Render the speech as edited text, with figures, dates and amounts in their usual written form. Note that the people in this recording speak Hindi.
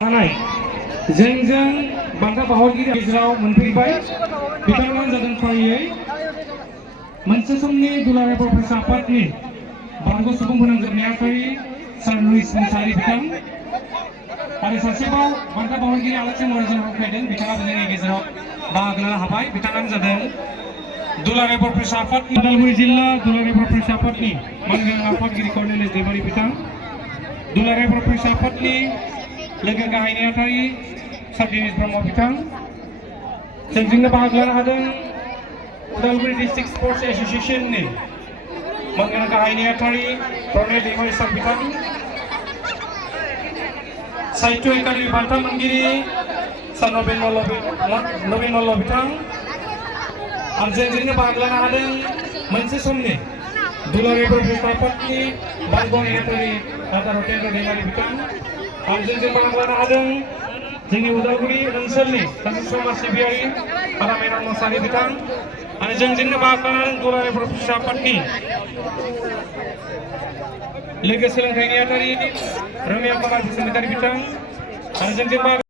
जों बान्था बावगिरि गेजेराव मोनफैबाय बिथांमोना जादों फारियै मोनसे समनि दुलाराय बर' फरायसा आफादनि बारग' सुबुं फोनांजाब नेहाथारि सार लुइस मुसाहारि बिथां आरो सासेबाव बान्था बावगिरि आलासि महरै जों फैदों बिथाङाबो जोंनि गेजेराव बाहागो लानो हाबाय बिथाङानो जादों दुलाराय बर' फरायसा आफादनि उदालगुरि जिल्ला दुलाराय बर' फरायसा आफादनि मानगोनां आफादगिरि कर्नेलियास दैमारि बिथां दुलाराय बर' फरायसा आफादनि लोगो गाहाय नेहाथारि सार दिनेश ब्रह्म बिथां जोंजोंनो बाहागो लानो हादों उदालगुरि डिस्ट्रिक्ट स्पर्ट्स एसोसिएशननि मानगोनां गाहाय नेहाथारि कर्नेल दैमारि सार बिथां साहित्य एकाडेमि बान्था मोनगिरि सार नबीन मल्ल बिथां आरो जोंजोंनो बाहागो लानो हादों मोनसे समनि दुलाराय बर' फरायसा आफादनि बारग' नेहाथारि राधा रतेन्द्र दैमारि बिथां आरो जोंजों बाहागो लानो हादों जोंनि उदालगुरि ओनसोलनि सासे समाज सिबियारि रामेनाथ मुसाहारि बिथां आरो जोंजोंनो बाहागो लानो हादों दुलाराय बर' फरायसा आफादनि लोगो सोलोंथाइ नेहाथारि रमिया बाला बसुमतारि बिथां आरो जोंजों